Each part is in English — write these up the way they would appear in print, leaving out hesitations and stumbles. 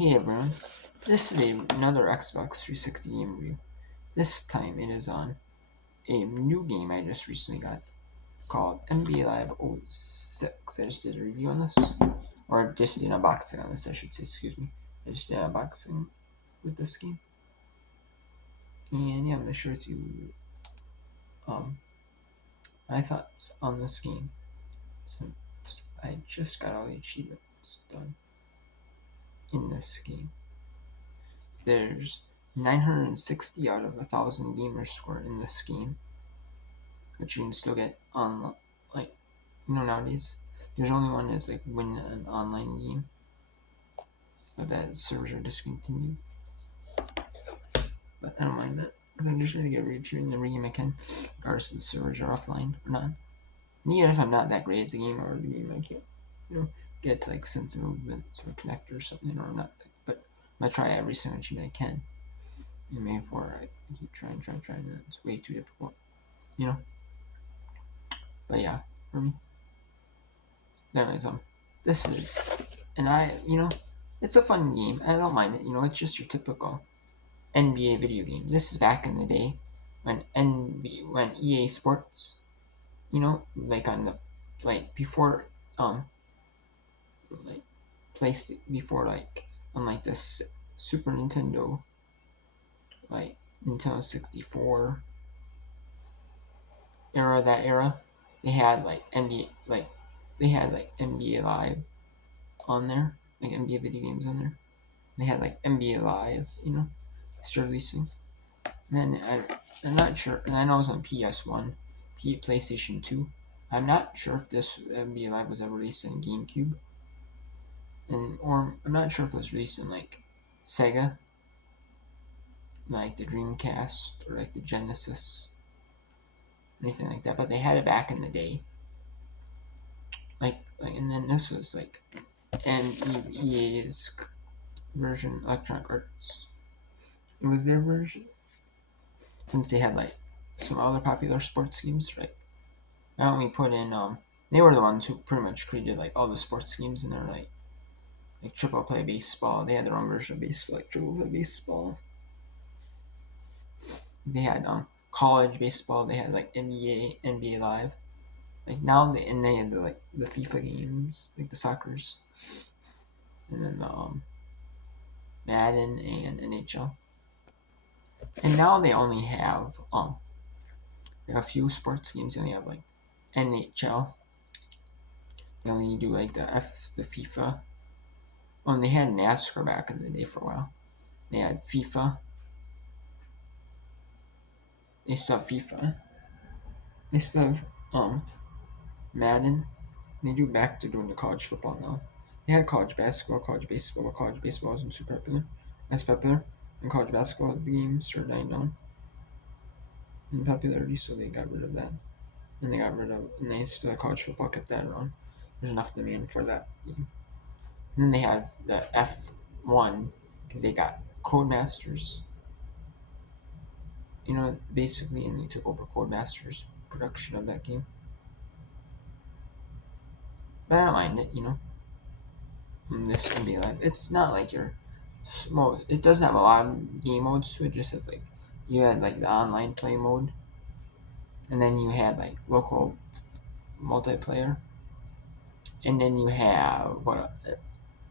Hey everyone, this is another Xbox 360 game review. This time it is on a new game I just recently got called NBA Live 06. I just did a review on this, or just did an unboxing on this, I should say, excuse me. I just did an unboxing with this game. And yeah, I'm going to share with you my thoughts on this game since I just got all the achievements done in this game. There's 960 out of 1,000 gamer score in this game, which you can still get on, like, nowadays. There's only one that's like win an online game, but that servers are discontinued. But I don't mind that because I'm just trying to get rich in every game I can, regardless if the servers are offline or not. And even if I'm not that great at the game or the game, I can't, get to like sense of movements or connect or something, or not. But I'm gonna try every single achievement I can. And maybe before I keep trying, and it's way too difficult, you know. But yeah, for me. Anyways, this is, and it's a fun game. I don't mind it. It's just your typical NBA video game. This is back in the day when when EA Sports, like on the, like before, like placed before, like on like this Super Nintendo, like Nintendo 64 era, that era, they had like NBA, like they had like NBA Live on there, like NBA video games on there. They had like NBA Live, started releasing. And then I'm not sure, and I know it was on PS1, PlayStation 2. I'm not sure if this NBA Live was ever released in GameCube, or I'm not sure if it was released in like Sega, like the Dreamcast or like the Genesis, anything like that. But they had it back in the day, and then this was like EA's version, Electronic Arts. It was their version, since they had like some other popular sports games, right? I only put in they were the ones who pretty much created like all the sports games, and they're like triple play baseball. They had their own version of baseball, like triple play baseball. They had college baseball. They had like NBA Live. Like now they had the FIFA games, like the soccer's, and then the Madden and NHL. And now they only have like a few sports games. They only have like NHL. They only do like the FIFA. Oh, and they had NASCAR back in the day for a while. They had FIFA. They still have FIFA. They still have Madden. They do back to doing the college football now. They had college basketball, college baseball, but college baseball wasn't super popular. As popular. And college basketball, the game started dying down in popularity, so they got rid of that. And they still had college football, kept that around. There's enough demand for that game. And then they have the F1, because they got Codemasters, basically, and they took over Codemasters production of that game. But I don't mind it, This can be like, it's not like your mode. It doesn't have a lot of game modes, so it just has like, you had like the online play mode, and then you had like local multiplayer, and then you have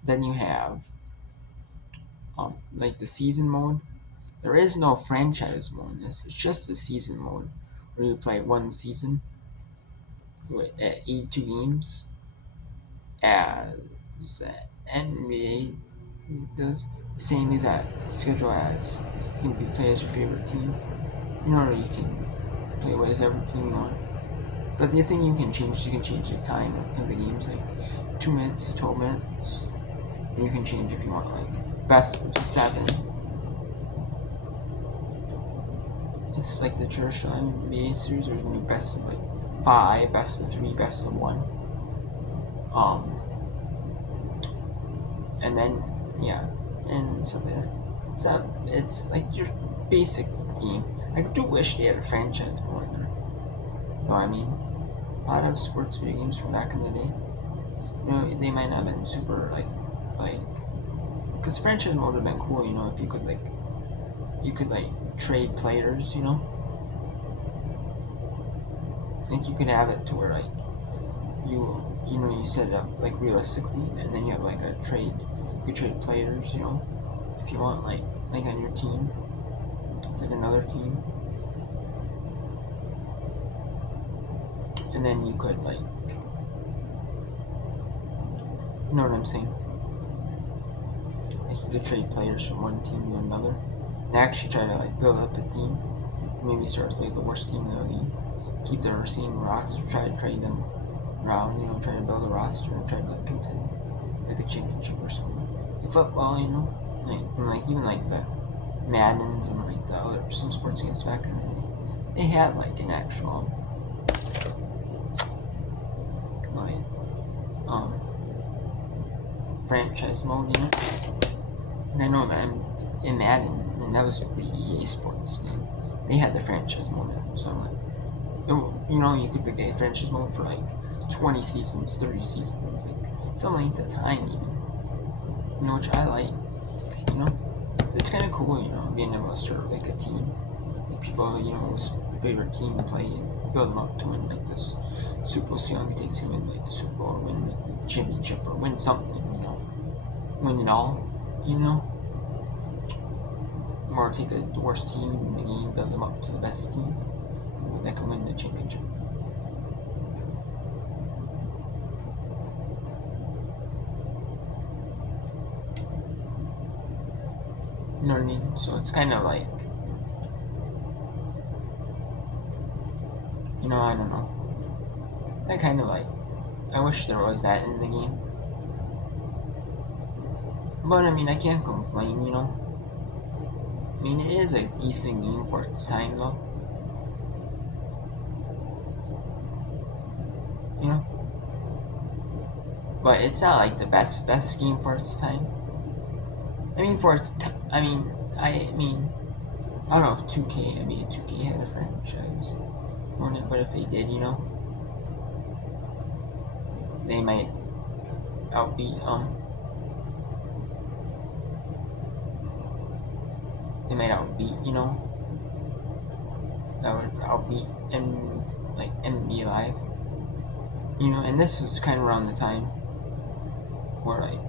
Then you have like the season mode. There is no franchise mode in this. It's just the season mode, where you play one season with 82 games, as NBA does. Same exact schedule as you can play as your favorite team. Or you can play whatever team you want. But the thing you can change the time of the games, like 2 minutes to 12 minutes. And you can change if you want like best of 7. It's like the traditional NBA series, or you can do best of like 5, best of 3, best of 1. And then yeah, and something like that. So it's like your basic game. I do wish they had a franchise more in there. Though I mean, a lot of sports video games from back in the day, they might not have been super like because franchise mode would have been cool, you know, if you could trade players, you know. Like you could have it to where like you set it up like realistically, and then you have like a trade. You could trade players, you know, if you want like on your team, like another team, and then you could like, you know what I'm saying? Like you could trade players from one team to another, and actually try to like build up a team. Maybe start with like the worst team in the league, keep their same roster, try to trade them around, you know, try to build a roster and try to like contend like a championship or something. Like football, you know, like even like the Maddens and like the other some sports games back in the day, they had like an actual like franchise mode in it. And I know that in Madden, and that was the EA Sports game, they had the franchise mode in it, so I'm like, you know, you could pick a franchise mode for like 20 seasons, 30 seasons, like some length of time even. You know, which I like, you know. It's kind of cool, you know, being able to start like a team. Like people, you know, whose favorite team to play and build them up to win like this Super Bowl, see how long it takes to win like the Super Bowl or win the championship or win something, you know. Win it all, you know. Or take the worst team in the game, build them up to the best team that can win the championship. You know what I mean? So it's kind of like, you know, I don't know. That kind of like, I wish there was that in the game. But I mean, I can't complain, you know. I mean, it is a decent game for its time, though. You know? But it's not like the best game for its time. I mean, for its I mean, I don't know if 2K, I mean, 2K had a franchise on it, but if they did, you know, they might outbeat, you know, that would outbeat NBA Live, you know, and this was kind of around the time where like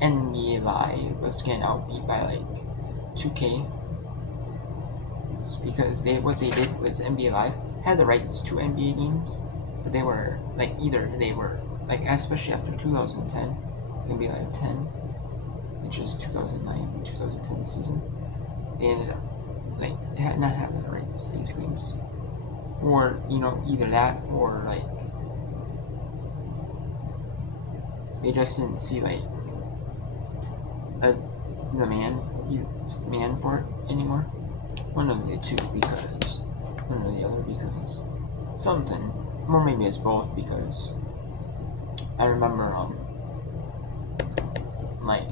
NBA Live was getting outbeat by like 2K, because what they did was NBA Live had the rights to NBA games, but they were like especially after 2010, NBA Live 10, which is 2009 2010 season, they ended up like not having the rights to these games, or you know, either that or like they just didn't see like the man for it anymore. One of the two, because one or the other, because something, or maybe it's both, because I remember like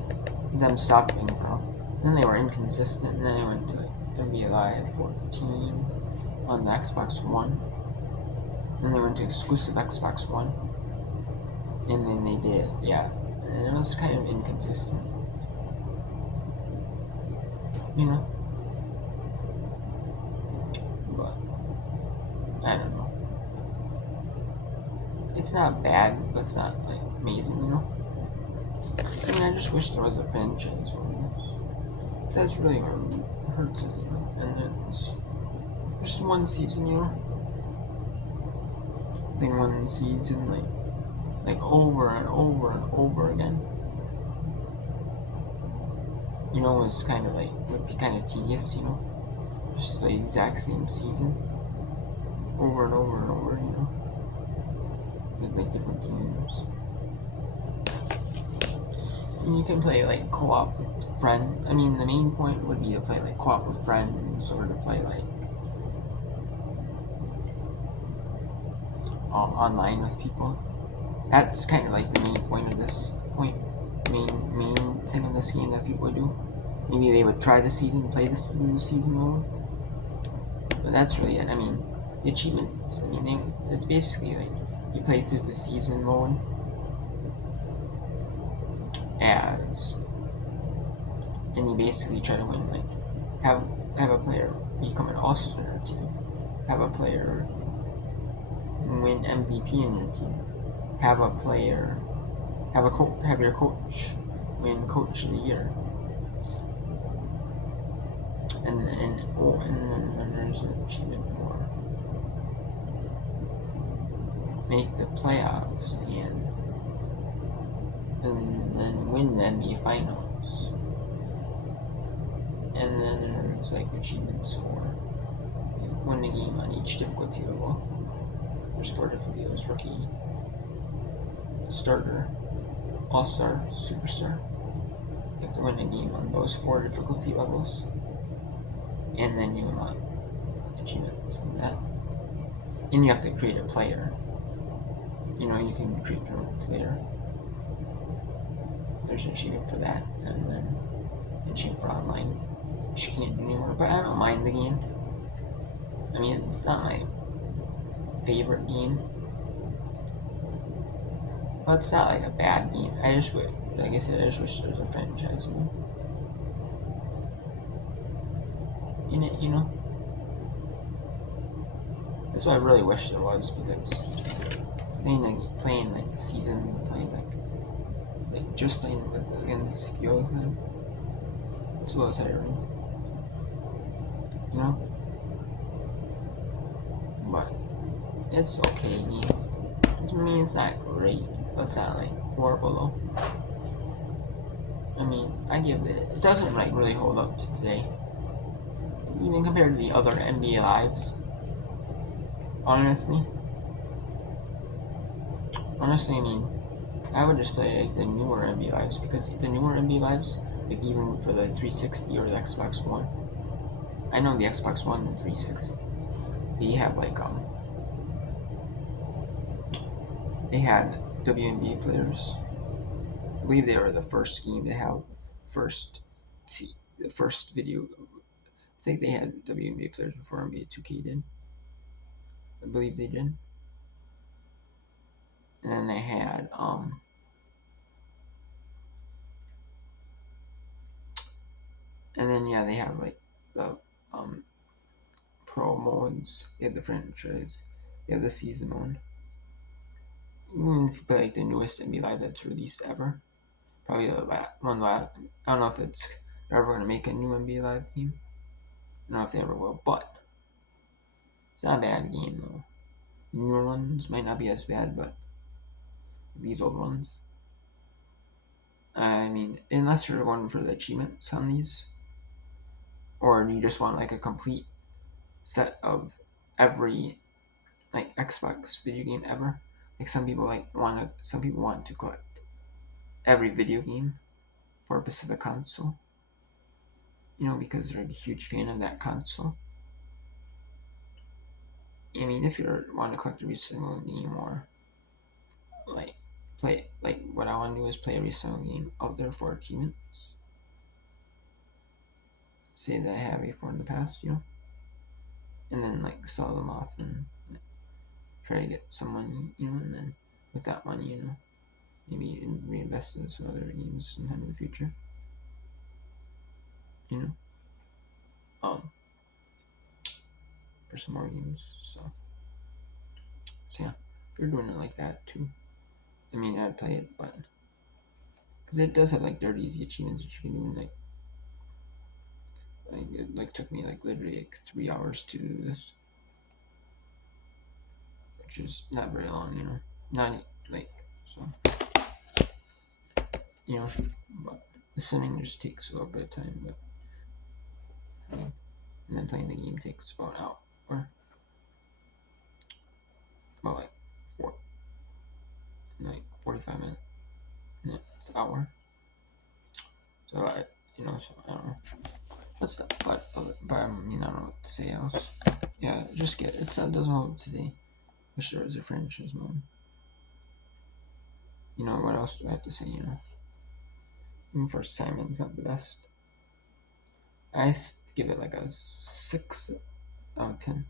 them stopping for, then they were inconsistent, and then they went to NBA Live 14 on the Xbox One, then they went to exclusive Xbox One, and then they did, yeah, and it was kind of inconsistent, you know. But I don't know. It's not bad, but it's not like amazing, you know. I mean, I just wish there was a franchise on this. That's really what hurts it, you know. And then it's just one season, you know. I think one season, like over and over and over again. You know, it's kind of like, would be kind of tedious, you know. Just the exact same season. Over and over and over, you know. With like different teams. And you can play like co-op with friends. I mean, the main point would be to play like co-op with friends, or to play like online with people. That's kind of like the main point of this main thing of this game that people would do. Maybe they would try the season, play this through the season mode. But that's really it. I mean, the achievements, I mean, it's basically like you play through the season mode as and you basically try to win, like have a player become an all-star in your team, have a player win MVP in your team, have a player have your coach win Coach of the Year, and then there's an achievement for make the playoffs and then win the NBA Finals. And then there's like achievements for win a game on each difficulty level. There's 4 different levels: rookie, starter, all-star, superstar. You have to win a game on those 4 difficulty levels, and then you unlock achievements in that. And you have to create a player. You know, you can create your own player. There's an achievement for that, and then an achievement for online, which you can't do anymore. But I don't mind the game. I mean, it's not my favorite game, but it's not like a bad game. I just wish, like I said, I just wish there was a franchise mode in it, you know? That's what I really wish there was, because playing like the season, playing like just playing against the other thing, it's a little tiring, you know? But it's okay game. I mean, it's not great, but it's not like horrible though. I mean, I give it doesn't like really hold up to today, even compared to the other NBA lives. Honestly, I mean, I would just play like the newer NBA lives, because the newer NBA lives, like even for the 360 or the Xbox One, I know the Xbox One and 360, they have like they had WNBA players. I believe they were the first game to have the first video. I think they had WNBA players before NBA 2K did. I believe they did. And then they had and then yeah, they have like the pro modes. They have the franchise. They have the season mode. Even if you play like the newest NBA Live that's released ever, probably the one last. I don't know if it's ever going to make a new NBA Live game. I don't know if they ever will, but it's not a bad game though. The newer ones might not be as bad, but these old ones. I mean, unless you're going for the achievements on these, or you just want like a complete set of every like Xbox video game ever. Like some people want to collect every video game for a specific console. You know, because they're a huge fan of that console. I mean, if you want to collect every single game, or like play, like what I want to do is play every single game out there for achievements. Say that I have before in the past, you know, and then like sell them off and like, try to get some money, you know, and then with that money, you know, maybe reinvest in some other games sometime in the future, you know, for some more games. So yeah, if you're doing it like that too, I mean, I'd play it, but because it does have like dirt easy achievements that you can do, and like it like took me like literally like 3 hours to do this, which is not very long, you know, not like so, you know, but the simming just takes a little bit of time, but I mean, and then playing the game takes about an hour, or about like 45 minutes. Yeah, it's an hour. So so I don't know. But I mean, I don't know what to say else. Yeah, just get it. It doesn't hold today. Wish there was a franchise mode. You know, what else do I have to say? You know, even for Simon's not the best. I give it like a 6 out of 10.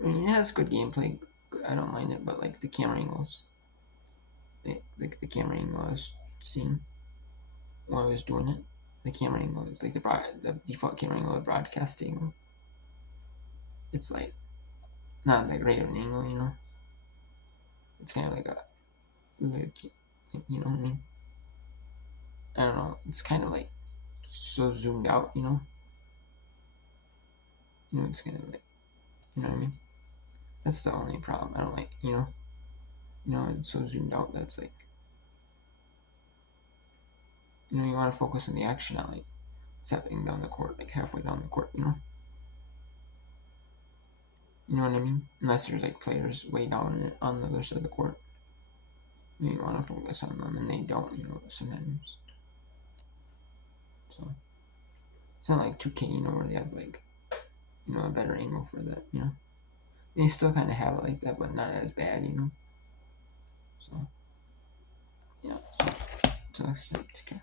I mean, it has good gameplay. I don't mind it, but like the camera angles, like the camera angle I was seeing, while I was doing it. The camera angle is like the default camera angle of broadcast angle. It's like not that great of an angle, you know. It's kind of like you know what I mean. I don't know. It's kind of like so zoomed out, you know. You know, it's kind of like, you know what I mean. That's the only problem. I don't like, you know, it's so zoomed out. That's like, you know, you want to focus on the action, not like stepping down the court, like halfway down the court, you know. You know what I mean? Unless there's like players way down on the other side of the court, you want to focus on them, and they don't, you know, sometimes. So it's not like 2K, you know, where they have like, you know, a better angle for that, you know. They still kind of have it like that, but not as bad, you know. So yeah. So take care.